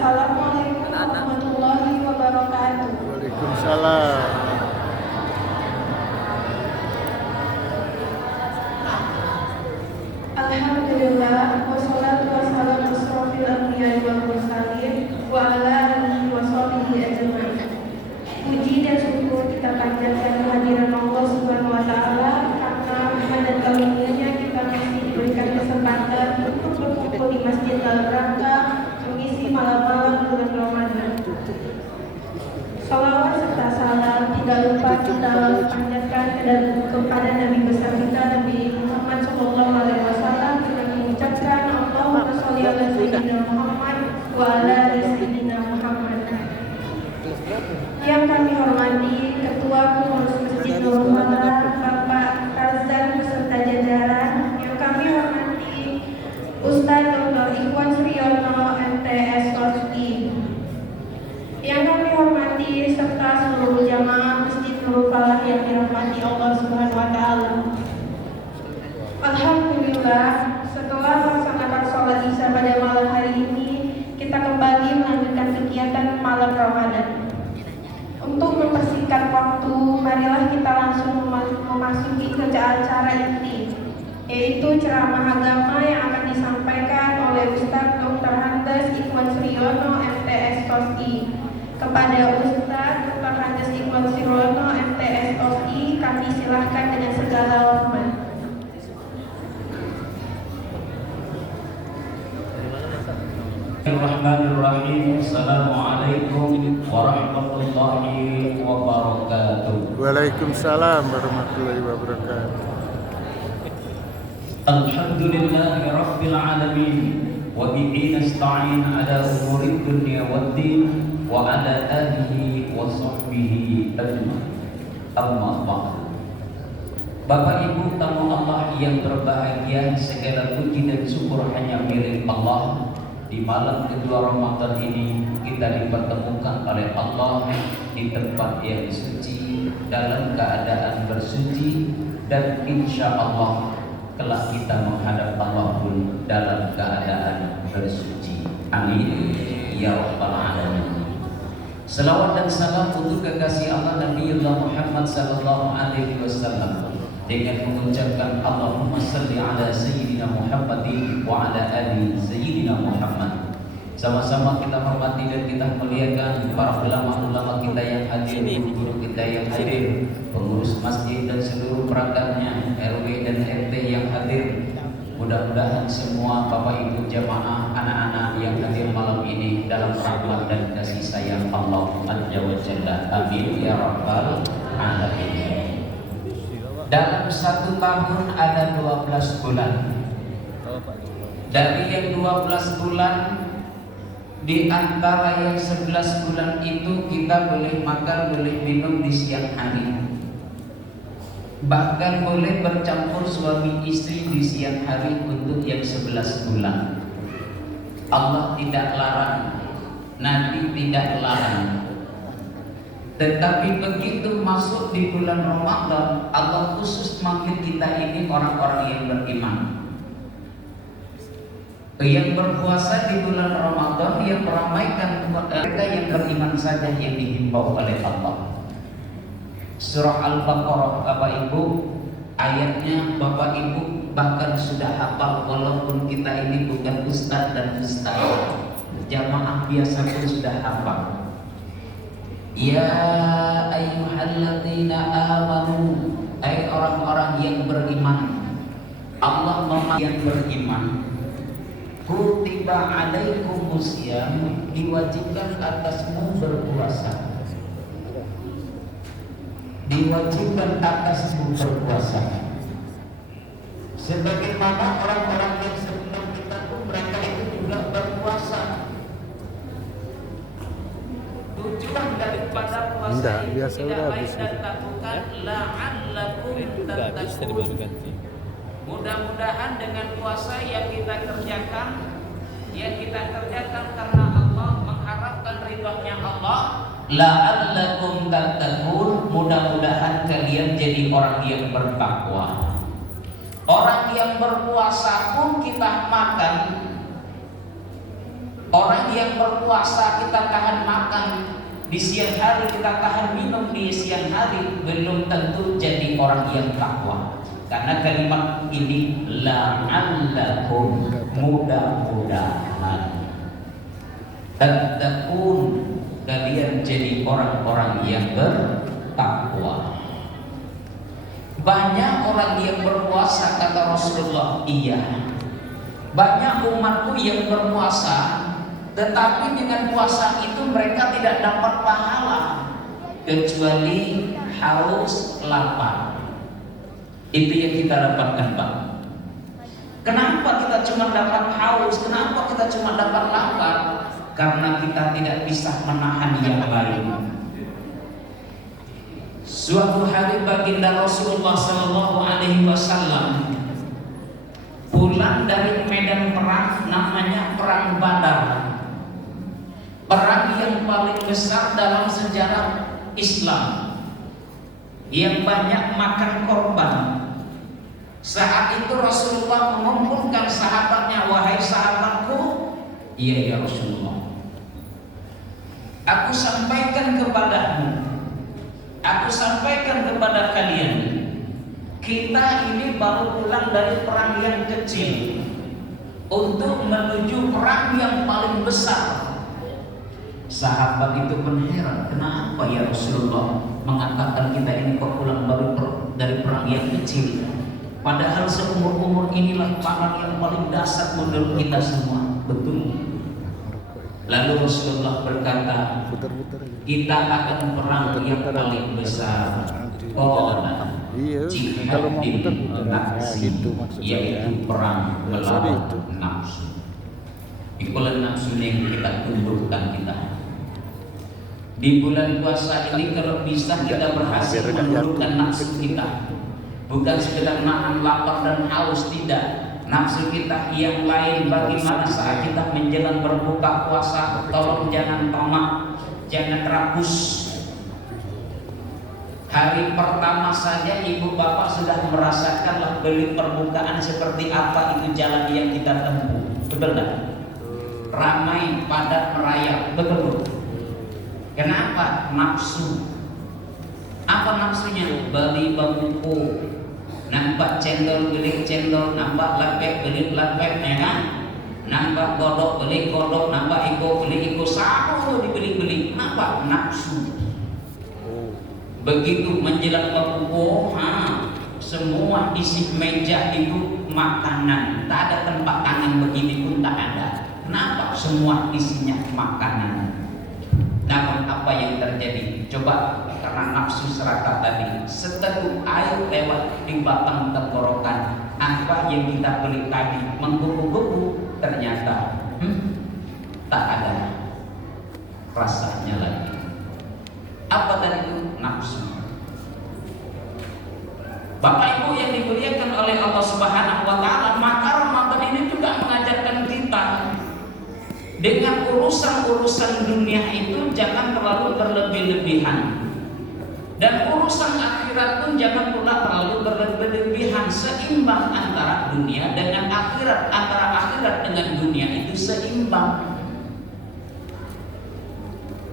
Assalamualaikum warahmatullahi wabarakatuh. Waalaikumsalam. Alhamdulillah, wassalatu wassalamu asrofil anbiya'i wal mursalin wa ala alihi wa sahbihi ajma'in. Puji dan syukur kita panjatkan kehadiran Allah Subhanahu wa taala karena rahmat dan karunia-Nya kita masih diberikan kesempatan untuk berkumpul di masjid dalam rangka mengisi malam-malam bulan Ramadan. Salawat serta salam tidak lupa kita panjatkan kepada Nabi besar kita Nabi Muhammad Sallallahu Alaihi Wasallam dengan mengucapkan Allahumma sholli ala sayyidina Muhammad wa ala ali sayyidina Muhammad. Yang kami hormati Ketua Pengurus Masjid Nurul Huda Bapak Tarzan beserta jajaran, yang kami hormati Ustaz Dr. Ikhwan Suryono MTS Kosdi, yang kami hormati serta seluruh jamaah Masjid Nurul Falah yang dirahmati Allah Subhanahu wa taala. Alhamdulillah, setelah melaksanakan sholat Isya pada malam hari ini, kita kembali melanjutkan kegiatan malam Ramadan. Untuk mempersingkat waktu, marilah kita langsung memasuki ke acara inti, yaitu ceramah agama yang akan disampaikan oleh Ustaz Dr. Handes Ikhwan Suryono MTS Kosdi. Kepada Ustaz Dr. Handes Ikhwan Suryono MTS Kosdi, kami silahkan dengan segala hormat. Bismillahirrahmanirrahim. Assalamualaikum warahmatullahi wabarakatuh. Waalaikumsalam warahmatullahi wabarakatuh. Alhamdulillahi rabbil alamin wa bihi nasta'in ala umuri dunya waddin wa ala alihi wa sahbihi ajma'in. Amma ba'd. Bapak Ibu tamu Allah yang berbahagia, segala puji dan syukur hanya milik Allah. Di malam kedua Ramadan ini kita dipertemukan oleh Allah di tempat yang suci dalam keadaan bersuci, dan insya Allah kelak kita menghadap Allah pun dalam keadaan bersuci. Amin ya rabbal alamin. Selawat dan salam untuk kekasih Allah Nabiullah Muhammad sallallahu alaihi wasallam dengan mengucapkan Allahumma salli ala sayyidina Muhammadin wa ala ali sayyidina Muhammad. Sama-sama kita hormati dan kita muliakan para ulama-ulama kita yang hadir, guru kita yang hadir, pengurus masjid dan seluruh perangkatnya, RW dan RT yang hadir. Mudah-mudahan semua Bapak Ibu jamaah, anak-anak yang hadir malam ini dalam rahmat dan kasih sayang Allah Azza wa Jalla. Amin ya rabbal alamin. Dalam satu tahun ada 12 bulan. Dari yang 12 bulan, di antara yang 11 bulan itu kita boleh makan, boleh minum di siang hari. Bahkan boleh bercampur suami istri di siang hari untuk yang 11 bulan. Allah tidak larang, Nabi tidak larang. Tetapi begitu masuk di bulan Ramadan, Allah khusus manggil kita ini orang-orang yang beriman. Yang berpuasa di bulan Ramadan, yang meramaikan mereka yang beriman saja yang dihimbau oleh Allah. Surah Al-Baqarah, Bapak Ibu, ayatnya Bapak Ibu bahkan sudah hafal, walaupun kita ini bukan ustaz dan ustaz, jamaah biasa pun sudah hafal. Ya ayyuhalladzina amanu, hai orang-orang yang beriman, Allah memanggil yang beriman. Kutiba alaikumusiyam, diwajibkan atasmu berpuasa. Diwajibkan atasmu berpuasa. Sebagaimana orang-orang yang sebelum kita pun mereka itu juga berpuasa. Tujuan daripada puasa ini tidak lain dan tak bukan la'allakum tattaqun. Mudah-mudahan dengan puasa yang kita kerjakan karena Allah, mengharapkan ridhonya Allah, la'allakum tattaqun, mudah-mudahan kalian jadi orang yang bertakwa. Orang yang berpuasa pun kita makan Orang yang berpuasa kita tahan makan di siang hari, kita tahan minum di siang hari, belum tentu jadi orang yang takwa. Karena kalimat ini la'allakum, mudah-mudahan tattaqun, kalian jadi orang-orang yang bertakwa. Banyak orang yang berpuasa, kata Rasulullah, iya. Banyak umatku yang berpuasa, tetapi dengan puasa itu mereka tidak dapat pahala kecuali haus, lapar. Itu yang kita dapatkan, Pak. Kenapa kita cuma dapat haus? Kenapa kita cuma dapat lapar? Karena kita tidak bisa menahan yang lain. Suatu hari baginda Rasulullah Sallallahu Alaihi Wasallam pulang dari medan perang, namanya perang Badar, perang yang paling besar dalam sejarah Islam, yang banyak makan korban. Saat itu Rasulullah mengumpulkan sahabatnya, wahai sahabatku, iya ya Rasulullah, aku sampaikan kepadamu, aku sampaikan kepada kalian, kita ini baru pulang dari perang yang kecil untuk menuju perang yang paling besar. Sahabat itu pun heran, kenapa ya Rasulullah mengatakan kita ini kok pulang baru dari perang yang kecil, padahal seumur-umur inilah perang yang paling dasar menurut kita semua. Betul. Lalu Rasulullah berkata, kita akan perang yang paling besar, jihad di nafsi, yaitu perang melawan nafsu. Ikulah nafsu yang kita tumbuhkan kita. Di bulan puasa ini kalau bisa kita berhasil menurunkan nafsu kita, bukan sekedar nahan lapar dan haus, tidak. Nafsu kita yang lain, bagaimana saat kita menjelang berbuka puasa, tolong jangan tamak, jangan rakus. Hari pertama saja ibu bapak sudah merasakanlah beli permukaan seperti apa itu jalan yang kita tempuh. Betul tak? Ramai, padat, merayap. Betul. Kenapa? Nafsu. Apa nafsunya? Beli bambu, nampak cendol beli cendol, nampak lepek beli lepek, ya kan? Nampak kodok beli kodok, nampak iko beli iko, sama dibeli-beli. Kenapa? Nafsu. Begitu menjelang berbuka, semua isi meja itu makanan, tak ada tempat tangan begini pun tak ada. Kenapa? Semua isinya makanan. Namun apa yang terjadi? Coba, karena nafsu serakah tadi, seteguk air lewat di batang tenggorokan. Apa yang kita beli tadi menggebu-gebu, ternyata tak ada rasanya lagi. Apa tadi itu? Nafsu. Bapak Ibu yang dimuliakan oleh Allah Subhanahu wa Ta'ala, maka Ramadan ini juga mengajarkan kita dengan urusan-urusan dunia itu jangan terlalu berlebih-lebihan, dan urusan akhirat pun jangan pula terlalu berlebih-lebihan. Seimbang antara dunia dengan akhirat, antara akhirat dengan dunia itu seimbang.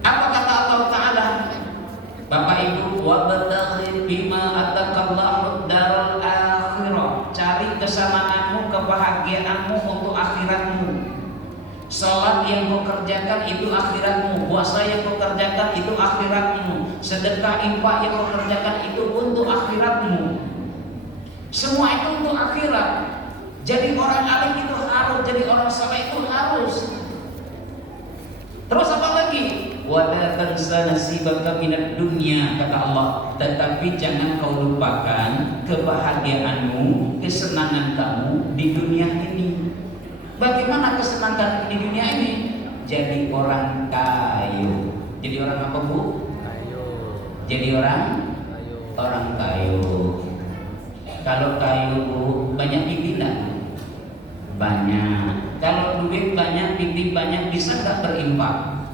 Apa kata Allah Ta'ala? Bapak Ibu, wabtaghi bima atakallahu daral akhirah, cari kesenanganmu, kebahagiaanmu untuk akhiratmu. Salat yang kau kerjakan itu akhiratmu, puasa yang kau kerjakan itu akhiratmu, sedekah infak yang kau kerjakan itu untuk akhiratmu. Semua itu untuk akhirat. Jadi orang alim itu harus, jadi orang saleh itu harus. Terus apa lagi? Wala tansa nasibaka minad dunya, kata Allah, tetapi jangan kau lupakan kebahagiaanmu, kesenangan kamu di dunia ini. Bagaimana kesenangan di dunia ini? Jadi orang kayu. Jadi orang apa, Bu? Kayu. Jadi orang kayu. Kalau kayu, Bu, banyak pipi enggak? Banyak. Kalau duit banyak, pipi banyak, bisa enggak berinfak?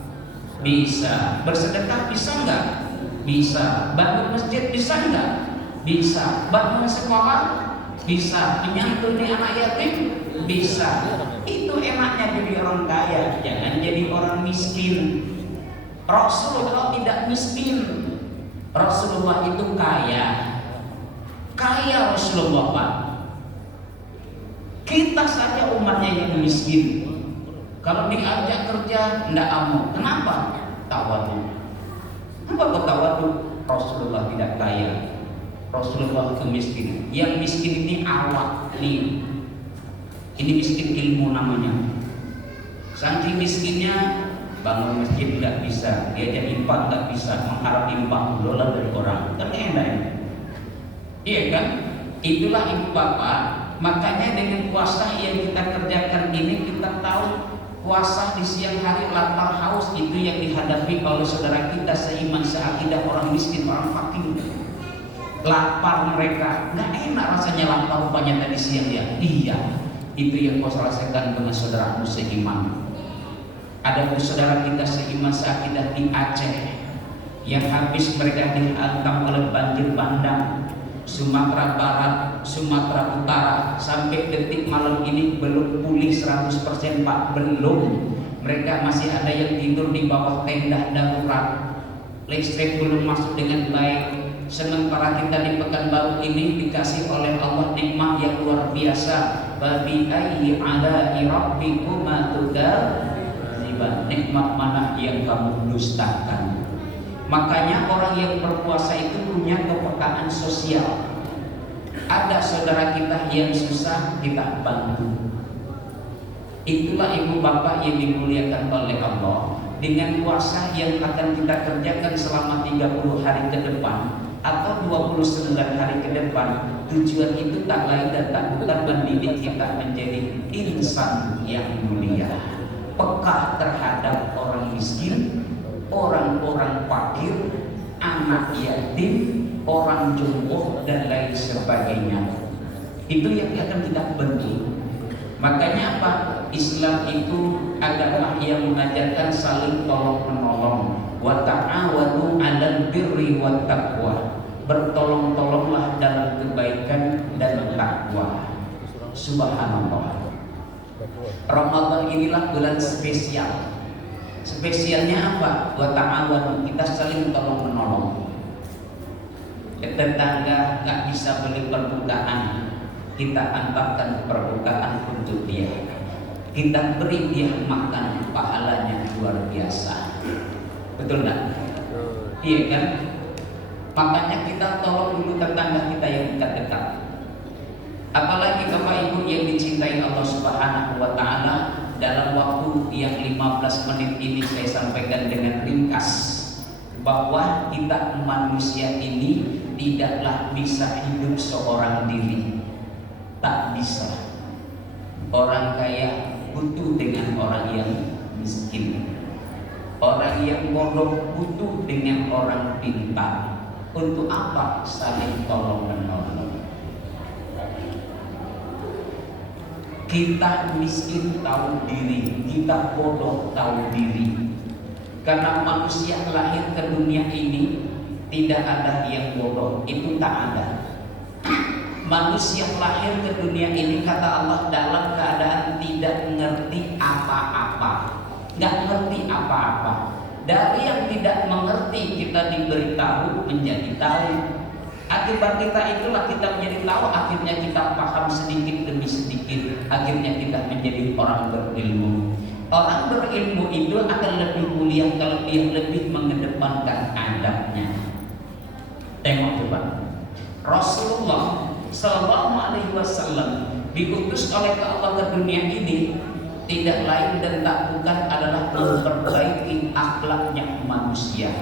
Bisa. Bersedekah bisa enggak? Bisa. Bangun masjid bisa enggak? Bisa. Bangun sekolah bisa menyantuni anak yatim, bisa. Itu enaknya jadi orang kaya, jangan jadi orang miskin. Rasulullah tidak miskin, Rasulullah itu kaya. Kaya Rasulullah, Pak. Kita saja umatnya yang miskin. Kalau diajak kerja ndak mau. Kenapa? Tawadu. Apa kok tawadu? Rasulullah tidak kaya, Rasulullah itu miskin. Yang miskin ini awak nih. Ini miskin ilmu namanya. Saking miskinnya bangun masjid nggak bisa, diajak infak nggak bisa, mengharap infak dolar dari orang. Kan enak ya? Iya kan? Itulah ibu bapak. Makanya dengan puasa yang kita kerjakan ini, kita tahu puasa di siang hari lapar haus itu yang dihadapi oleh saudara kita seiman seakidah, orang miskin, orang fakir. Lapar mereka, nggak enak rasanya lapar rupanya tadi siang ya. Iya, itu yang kau selesaikan dengan saudaramu seiman. Ada saudara kita seiman seakidah di Aceh yang habis mereka dihantam oleh banjir bandang. Sumatera Barat, Sumatera Utara sampai detik malam ini belum pulih 100%, Pak, belum. Mereka masih ada yang tidur di bawah tenda darurat. Listrik belum masuk dengan baik. Sementara kita di Pekanbaru ini dikasih oleh Allah nikmat yang luar biasa. Babi ayyi ala'i rabbikuma tukadziban. Nikmat mana yang kamu dustakan? Makanya orang yang berpuasa itu punya kepekaan sosial. Ada saudara kita yang susah, kita bantu. Itulah ibu bapak yang dimuliakan oleh Allah. Dengan puasa yang akan kita kerjakan selama 30 hari ke depan atau 29 hari ke depan, tujuan itu tak lain dan tak bukan mendidik kita menjadi insan yang mulia, peka terhadap orang miskin, orang-orang fakir, anak yatim, orang jompo dan lain sebagainya. Itu yang akan kita bentuk. Makanya apa? Islam itu agama yang mengajarkan saling tolong menolong. Wa ta'awanu 'alal birri wat taqwa. Bertolong-tolonglah dalam kebaikan dan takwa. Subhanallah. Ramadan inilah bulan spesial. Spesialnya apa? Wa ta'awanu, kita saling tolong menolong. Tetangga nggak bisa beli perbukaan, kita antarkan perbukaan untuk dia. Kita beri dia makan, pahalanya luar biasa. Betul nggak? Iya kan? Makanya kita tolong dulu tetangga kita yang dekat-dekat. Apalagi Bapak Ibu yang dicintai Allah Subhanahu wa Ta'ala. Dalam waktu yang 15 menit ini saya sampaikan dengan ringkas bahwa kita manusia ini tidaklah bisa hidup seorang diri. Tak bisa. Orang kaya butuh dengan orang yang miskin. Orang yang bodoh butuh dengan orang pintar. Untuk apa? Saling tolong menolong. Kita miskin tahu diri, kita bodoh tahu diri. Karena manusia lahir ke dunia ini tidak ada yang bodoh, itu tak ada. Manusia lahir ke dunia ini kata Allah dalam keadaan tidak mengerti apa-apa, nggak ngerti apa-apa. Dari yang tidak mengerti kita diberitahu menjadi tahu. Akibat kita itulah kita menjadi tahu, akhirnya kita paham sedikit demi sedikit, akhirnya kita menjadi orang berilmu. Orang berilmu itu akan lebih mulia kalau dia lebih mengedepankan adabnya. Tengok coba, Rasulullah Sallallahu Alaihi Wasallam diutus oleh Allah ke dunia ini tidak lain dan tak bukan adalah memperbaiki akhlaknya manusia.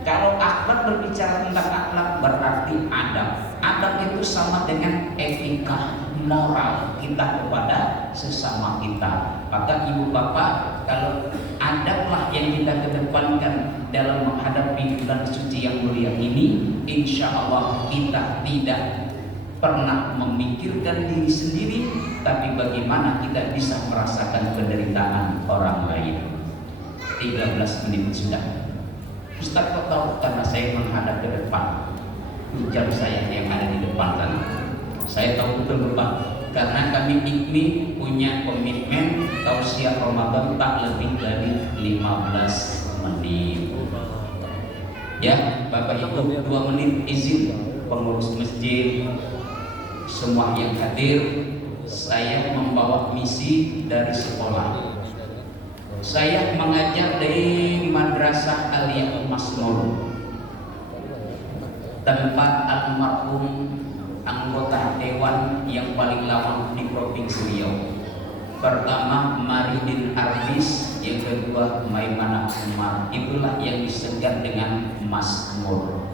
Kalau akhlak, berbicara tentang akhlak berarti adab. Adab itu sama dengan etika, moral kita kepada sesama kita. Maka ibu bapak, kalau adablah yang kita kedepankan dalam menghadapi bulan suci yang mulia ini, insya Allah kita tidak pernah memikirkan diri sendiri, tapi bagaimana kita bisa merasakan penderitaan orang lain. 13 menit sudah. Ustaz kok tahu? Karena saya menghadap ke depan, jam saya yang ada di depan sana. Saya tahu tunggu Pak, karena kami IKMI punya komitmen tausiah Ramadan tak lebih dari 15 menit. Ya, Bapak Ibu, 2 menit izin pengurus masjid, semua yang hadir. Saya membawa misi dari sekolah. Saya mengajar di Madrasah Aliyah Masmur, tempat almarhum anggota dewan yang paling lama di Provinsi Riau. Pertama Maridin Arbis, yang kedua Maimanah Umar. Itulah yang disebut dengan Masmur.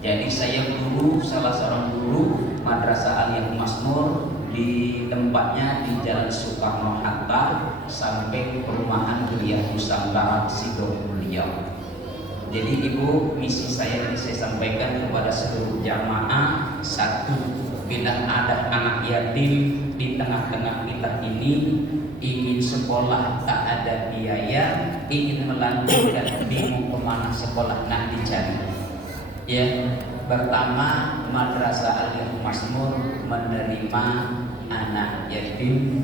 Jadi saya guru, salah seorang guru Madrasah Aliyah Masmur di tempatnya di Jalan Soekarno-Hatta sampai perumahan Kuliah Nusantara Sido Riau. Jadi Ibu, misi saya sampaikan kepada seluruh jamaah. Satu, bila ada anak yatim di tengah-tengah kita ini, ingin sekolah tak ada biaya, ingin melanjutkan bingung kemana sekolah nak dicari. Ya, pertama Madrasah Aliyah Masmur menerima anak yatim.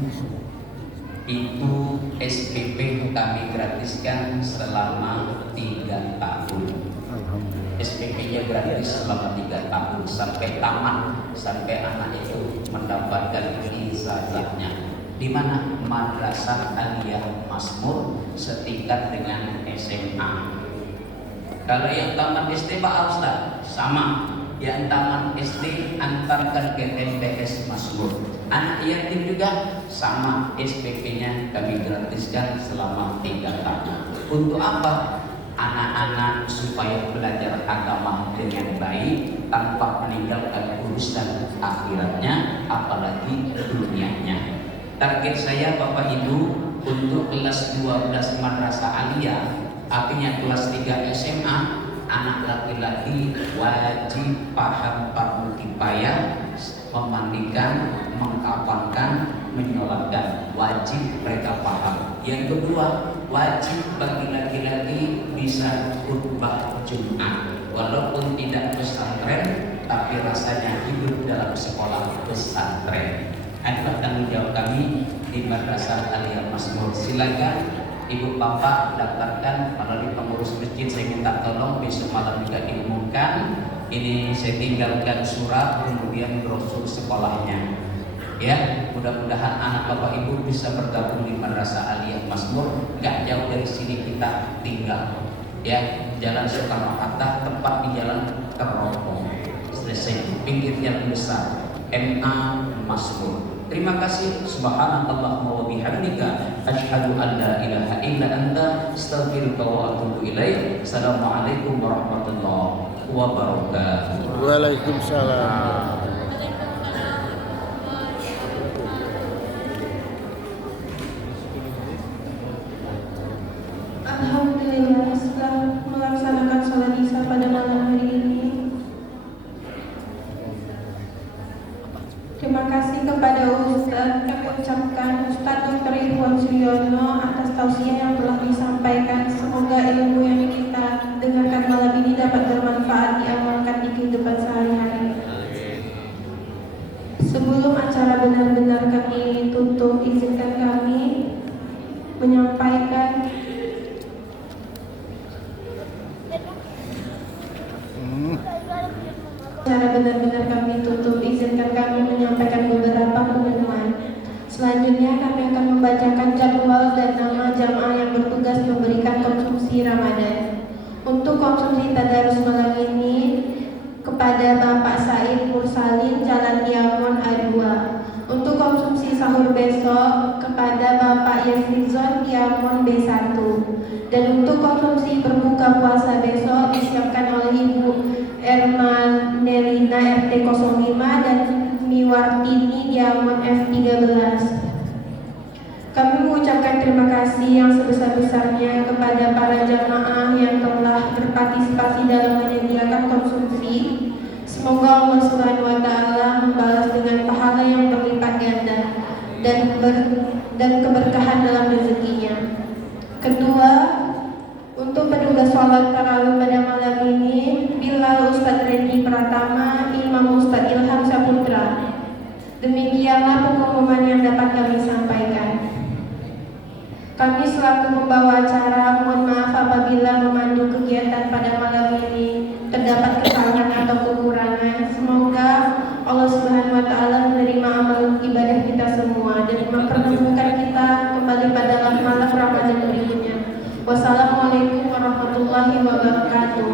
Itu SPP kami gratiskan selama 3 tahun. SPP-nya gratis selama 3 tahun sampai tamat, sampai anak itu mendapatkan ijazahnya. Di mana Madrasah Aliyah Masmur setingkat dengan SMA. Kalau yang tamat SD Pak Ustaz, sama. Yang tamat SD antarkan ke MTS Masmur. Anak yatim juga sama, SPP-nya kami gratiskan selama 3 tahun. Untuk apa? Anak-anak supaya belajar agama dengan baik tanpa meninggalkan urusan akhiratnya, apalagi dunianya. Target saya Bapak Ibu untuk kelas 12 Madrasah Aliyah, artinya kelas 3 SMA, anak laki-laki wajib paham fardu kifayah, memandikan, mengkafankan, menyolatkan, wajib mereka paham. Yang kedua, wajib bagi laki-laki bisa khutbah Jumat, walaupun tidak pesantren, tapi rasanya hidup dalam sekolah pesantren. Adalah tanggung jawab kami di Madrasah Aliyah Masmur. Silakan Ibu Bapak daftarkan melalui pengurus masjid. Saya minta tolong besok malam juga diumumkan. Ini saya tinggalkan surat, kemudian brosur sekolahnya. Ya, mudah-mudahan anak Bapak Ibu bisa bergabung di Madrasah Aliyah Masmur. Gak jauh dari sini kita tinggal. Ya, Jalan Soekarno-Hatta, tepat di Jalan Teropong. Selesai, pinggir jalan besar MA Masmur. Terima kasih. Subhanallahumma wa bihamdika asyhadu an la ilaha illa anta astaghfiruka wa atubu ilaik. Assalamualaikum warahmatullahi wabarakatuh. Waalaikumsalam. Alhamdulillah, setelah melaksanakan sholat isya pada malam hari ini, terima kasih kepada Ustadz. Kami ucapkan Ustadz Dr. Irwan Suyono atas tausiah yang telah disampaikan. Semoga ilmu yang kita dengarkan malam ini dapat bermanfaat diamalkan di kehidupan sehari-hari. Sebelum acara benar-benar kami tutup, izinkan kami menyampaikan beberapa pengumuman. Selanjutnya kami akan membacakan jadwal dan nama jamaah yang bertugas memberikan konsumsi Ramadan. Untuk konsumsi tadarus malam ini kepada Bapak Said Mursalin, Jalan Diamond A2. Untuk konsumsi sahur besok kepada Bapak Yasrizon, Diamond B1. Dan untuk konsumsi berbuka puasa besok disiapkan oleh Ibu Erman Nerina RT 05 dan Miwartini Diamond F13. Kami mengucapkan terima kasih yang sebesar-besarnya kepada para jamaah yang telah berpartisipasi dalam menyediakan konsumsi. Semoga Allah Subhanahu wa Ta'ala membalas dengan pahala yang berlipat ganda dan keberkahan dalam rezekinya. Kedua, untuk petugas sholat tarawih pada malam ini, Bilal Ustadz Reni Pratama, Imam Ustadz Ilham Saputra. Demikianlah pengumuman yang dapat kami sampaikan. Kami selaku pembawa acara mohon maaf apabila memandu kegiatan pada malam ini terdapat kesalahan atau kekurangan. Semoga Allah Subhanahu wa taala menerima amal ibadah kita semua dan mempertemukan kita kembali pada malam Ramadan berikutnya. Wassalamualaikum warahmatullahi wabarakatuh.